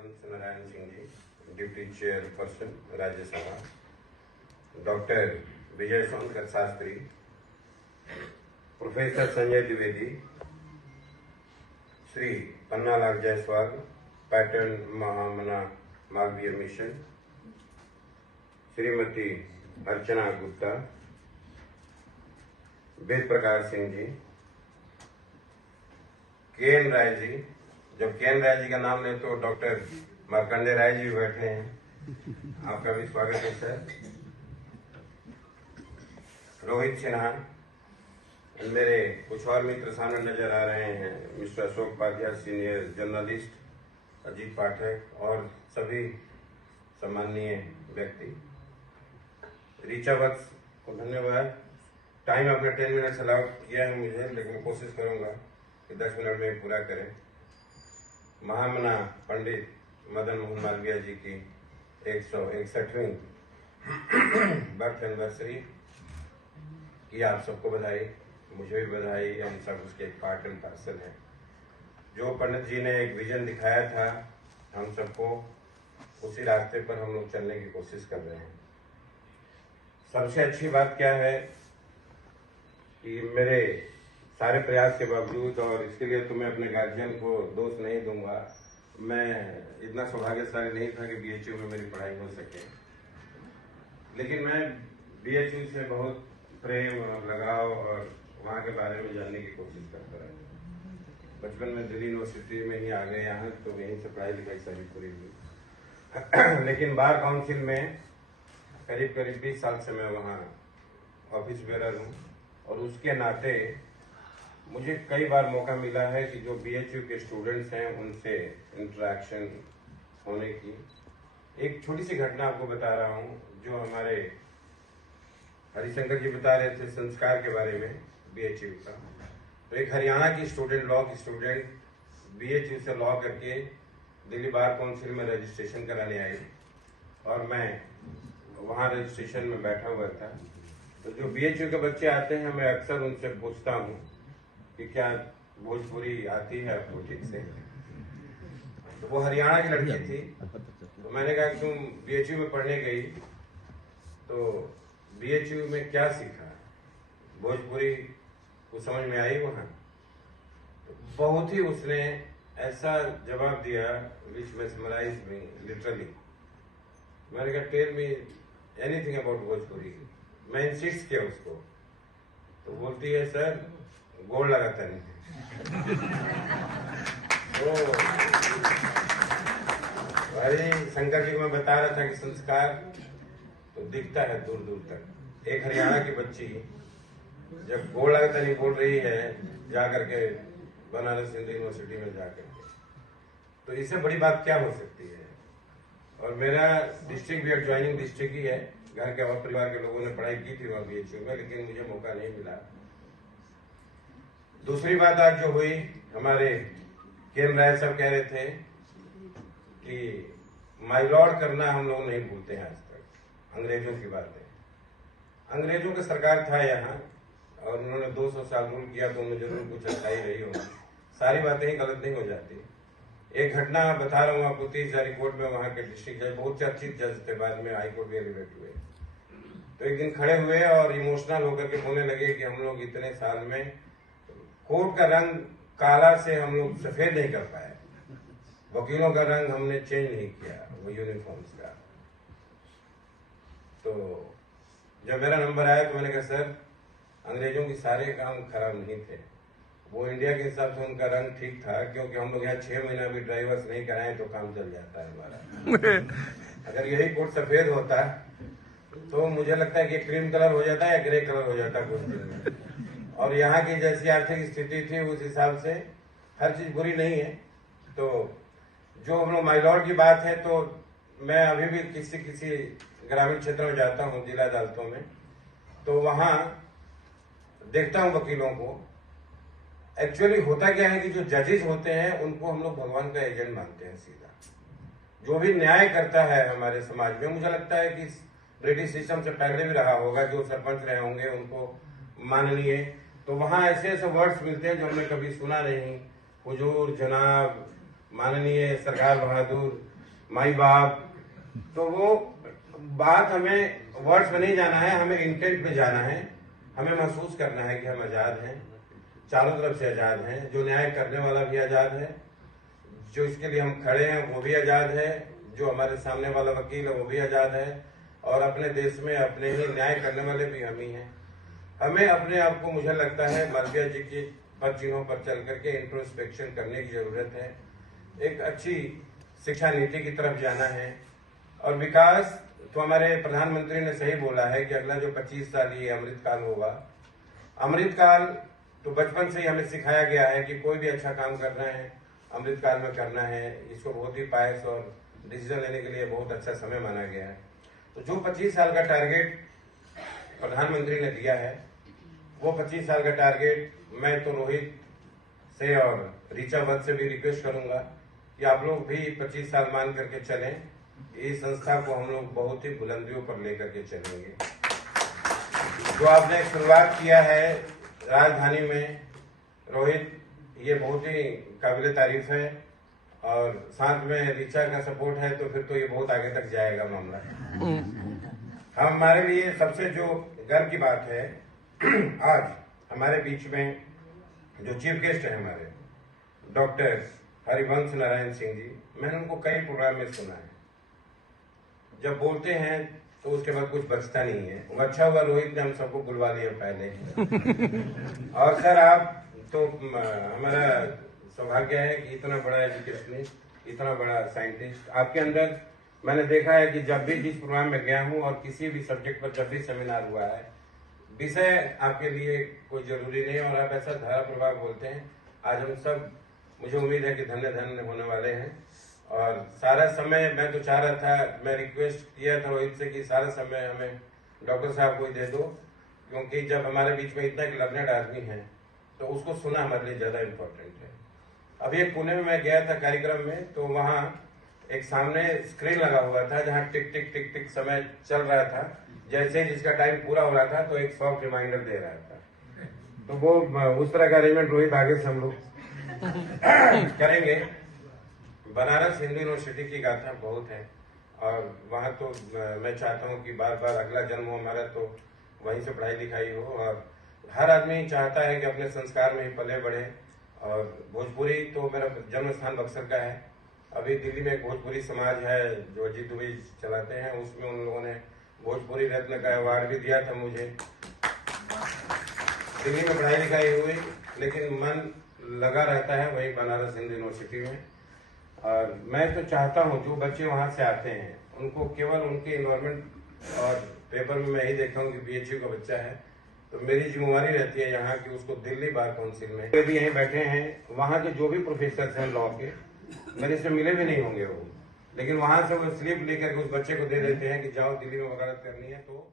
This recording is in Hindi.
हंस Narayan Singh ji, deputy chairperson Rajya Sabha, doctor Vijay Shankar Shastri, professor Sanjay Dwivedi, Shri Pannalal Jaiswal, pattern महामना मालवीय मिशन, श्रीमती अर्चना गुप्ता, वेद प्रकाश सिंह जी, के.एन. राय जी। जब के.एन. राय जी का नाम ले तो डॉक्टर मार्कंडेय राय जी बैठे हैं, आपका भी स्वागत है सर। रोहित सिन्हा, मेरे कुछ और मित्र सामने नजर आ रहे हैं, mister Ashok Upadhyay senior journalist, Ajit Pathak और सभी सम्माननीय व्यक्ति। ऋचा वत्स को धन्यवाद। टाइम आपने 10 मिनट अलाउड किया है मुझे, लेकिन मैं कोशिश करूंगा कि 10 मिनट में पूरा करें। महामना पंडित मदन मोहन मालवीय जी की 161वीं बर्थ एनिवर्सरी की आप सबको बधाई, मुझे भी बधाई। हम सब उसके एक पार्ट एंड पार्सल है। जो पंडित जी ने एक विजन दिखाया था, हम सबको उसी रास्ते पर हम लोग चलने की कोशिश कर रहे हैं। सबसे अच्छी बात क्या है कि मेरे सारे प्रयास के बावजूद, और इसके लिए तो मैं अपने गार्जियन को दोष नहीं दूंगा, मैं इतना सौभाग्यशाली नहीं था कि बीएचयू में मेरी पढ़ाई हो सके, लेकिन मैं बीएचयू से बहुत प्रेम और लगाव और वहाँ के बारे में जानने की कोशिश करता रहा। बचपन में दिल्ली यूनिवर्सिटी में ही आ गए यहाँ, तो यहीं से पढ़ाई लिखाई सारी पूरी हुई। लेकिन बार काउंसिल में करीब 20 साल से मैं वहाँ ऑफिस बेरर हूँ, और उसके नाते मुझे कई बार मौका मिला है कि जो बीएचयू के स्टूडेंट्स हैं उनसे इंटरेक्शन होने की। एक छोटी सी घटना आपको बता रहा हूँ, जो हमारे हरिशंकर जी बता रहे थे संस्कार के बारे में बीएचयू का। तो एक हरियाणा की स्टूडेंट, लॉ की स्टूडेंट, बीएचयू से लॉ करके दिल्ली बार काउंसिल में रजिस्ट्रेशन कराने आई, और मैं वहाँ रजिस्ट्रेशन में बैठा हुआ था। तो जो बीएचयू के बच्चे आते हैं, मैं अक्सर उनसे पूछता हूँ कि क्या भोजपुरी आती है आपको ठीक से। तो वो हरियाणा की लड़की थी, तो मैंने कहा कि तुम बीएचयू में पढ़ने गई, तो बीएचयू में क्या सीखा, भोजपुरी को समझ में आई वहाँ? तो बहुत ही उसने ऐसा जवाब दिया विच मेस्मराइज मी लिटरली। मैंने कहा tell me anything about Bhojpuri. मैं इंसिस्ट किया उसको, तो बोलती है सर गोड़ लगाता नहीं। तो शंकर जी को मैं बता रहा था कि संस्कार तो दिखता है दूर दूर तक। एक हरियाणा की बच्ची जब गोड़ लगाता नहीं बोल रही है जाकर के बनारस हिंदू यूनिवर्सिटी में जाकर के, तो इससे बड़ी बात क्या हो सकती है। और मेरा डिस्ट्रिक्ट भी एडजॉइनिंग डिस्ट्रिक्ट ही है। घर के और परिवार के लोगों ने पढ़ाई की थी वहाँ बीएचयू में, लेकिन मुझे मौका नहीं मिला। दूसरी बात आज जो हुई, हमारे के.एन. राय साहब कह रहे थे कि माय लॉर्ड करना हम लोग नहीं भूलते हैं आज तक। अंग्रेजों की बातें, अंग्रेजों का सरकार था यहाँ, और उन्होंने 200 साल रूल किया, तो उनमें जरूर कुछ अच्छाई रही होगी। सारी बातें ही गलत नहीं हो जाती। एक घटना बता रहा हूँ आपको, 30 हजारी कोर्ट में वहाँ के डिस्ट्रिक्ट जज, बहुत चर्चित जज थे, बाद में हाई कोर्ट भी एलिवेट हुए। तो एक दिन खड़े हुए और इमोशनल होकर के बोलने लगे कि हम लोग इतने साल में कोर्ट का रंग काला से हम लोग सफेद नहीं कर पाए, वकीलों का रंग हमने चेंज नहीं किया, वो यूनिफॉर्म्स का। तो जब मेरा नंबर आया तो मैंने कहा सर अंग्रेजों के सारे काम खराब नहीं थे, वो इंडिया के हिसाब से उनका रंग ठीक था, क्योंकि हम लोग यहाँ 6 महीना भी ड्राइवर्स नहीं कराएं तो काम चल जाता है हमारा। अगर यही कोट सफेद होता तो मुझे लगता है कि क्रीम कलर हो जाता है या ग्रे कलर हो जाता कुछ दिन में। और यहाँ की जैसी आर्थिक स्थिति थी उस हिसाब से हर चीज बुरी नहीं है। तो जो हम लोग माय लॉर्ड की बात है, तो मैं अभी भी किसी ग्रामीण क्षेत्र में जाता हूँ, जिला अदालतों में, तो वहां देखता हूँ वकीलों को। एक्चुअली होता क्या है कि जो जजेस होते हैं उनको हम लोग भगवान का एजेंट मानते हैं सीधा। जो भी न्याय करता है हमारे समाज में, मुझे लगता है कि ब्रिटिश सिस्टम से पहले भी रहा होगा, जो सरपंच रहे होंगे उनको माननीय, तो वहां ऐसे ऐसे वर्ड्स मिलते हैं जो हमने कभी सुना नहीं। हुजूर, जनाब, माननीय सरदार बहादुर, माई बाप, तो वो बात हमें वर्ड्स में नहीं जाना है, हमें इंटेंट में जाना है। हमें महसूस करना है कि हम आजाद हैं, चारों तरफ से आजाद हैं, जो न्याय करने वाला भी आजाद है, जो इसके लिए हम खड़े हैं वो भी आजाद है, जो हमारे सामने वाला वकील है वो भी आजाद है, और अपने देश में अपने ही न्याय करने वाले भी हम ही हैं। हमें अपने आप को, मुझे लगता है, मालवीय जी के पद चिन्हों पर चल करके इंट्रोस्पेक्शन करने की जरूरत है। एक अच्छी शिक्षा नीति की तरफ जाना है, और विकास तो हमारे प्रधानमंत्री ने सही बोला है कि अगला जो 25 साल ये अमृतकाल होगा। अमृतकाल तो बचपन से ही हमें सिखाया गया है कि कोई भी अच्छा काम करना है अमृतकाल में करना है। इसको बहुत ही पायस और डिसीजन लेने के लिए बहुत अच्छा समय माना गया है। तो जो 25 साल का टारगेट प्रधानमंत्री ने दिया है, वो 25 साल का टारगेट मैं तो रोहित से और ऋचा वत्स से भी रिक्वेस्ट करूंगा कि आप लोग भी 25 साल मान करके चलें। इस संस्था को हम लोग बहुत ही बुलंदियों पर लेकर के चलेंगे। जो आपने शुरुआत किया है राजधानी में रोहित, ये बहुत ही काबिले तारीफ है, और साथ में ऋचा का सपोर्ट है तो फिर तो ये बहुत आगे तक जाएगा मामला। हमारे लिए सबसे जो गर्व की बात है, आज हमारे बीच में जो चीफ गेस्ट है हमारे डॉक्टर हरिवंश नारायण सिंह जी, मैंने उनको कई प्रोग्राम में सुना है। जब बोलते हैं तो उसके बाद कुछ बचता नहीं है। वो अच्छा हुआ रोहित ने हम सबको बुलवा लिया पहले ही। और सर, आप तो हमारा सौभाग्य है कि इतना बड़ा एजुकेशनिस्ट, इतना बड़ा साइंटिस्ट आपके अंदर मैंने देखा है कि जब भी जिस प्रोग्राम में गया हूँ और किसी भी सब्जेक्ट पर जब भी सेमिनार हुआ है, विषय आपके लिए कोई जरूरी नहीं, और आप ऐसा धारा प्रभाव बोलते हैं। आज हम सब, मुझे उम्मीद है कि धन्य धन्य होने वाले हैं। और सारा समय मैं तो चाह रहा था, मैं रिक्वेस्ट किया था रोहित से कि सारा समय हमें डॉक्टर साहब को ही दे दो, क्योंकि जब हमारे बीच में इतना लर्नेड आदमी है तो उसको सुना हमारे लिए ज्यादा इम्पोर्टेंट है। अभी एक पुणे में मैं गया था कार्यक्रम में, तो वहाँ एक सामने स्क्रीन लगा हुआ था जहाँ टिक टिक टिक टिक समय चल रहा था। जैसे जिसका टाइम पूरा हो रहा था तो एक सॉफ्ट रिमाइंडर दे रहा था। तो वो उस तरह का अरेंजमेंट रोहित आगे से हम लोग करेंगे। बनारस हिंदू यूनिवर्सिटी की गाथा बहुत है, और वहाँ तो मैं चाहता हूँ कि बार बार अगला जन्म हो हमारा तो वहीं से पढ़ाई लिखाई हो, और हर आदमी चाहता है कि अपने संस्कार में ही पले बढ़े। और भोजपुरी तो मेरा जन्म स्थान बक्सर का है। अभी दिल्ली में एक भोजपुरी समाज है जो अजीत दुबे चलाते हैं, उसमें उन लोगों ने भोजपुरी रत्न का अवार्ड भी दिया था मुझे। दिल्ली में पढ़ाई लिखाई हुई, लेकिन मन लगा रहता है वही बनारस हिंदू यूनिवर्सिटी में। और मैं तो चाहता हूँ जो बच्चे वहाँ से आते हैं उनको केवल उनके इन्वायरमेंट, और पेपर में मैं ही देखता हूँ कि BHU का बच्चा है, तो मेरी जिम्मेवारी रहती है यहाँ की उसको दिल्ली बार काउंसिल में, भी यहीं बैठे हैं, वहाँ के जो भी प्रोफेसर हैं लॉ के, मेरे से मिले भी नहीं होंगे वो, लेकिन वहाँ से वो स्लिप लेकर के उस बच्चे को दे देते हैं कि जाओ दिल्ली में वकालत करनी है। तो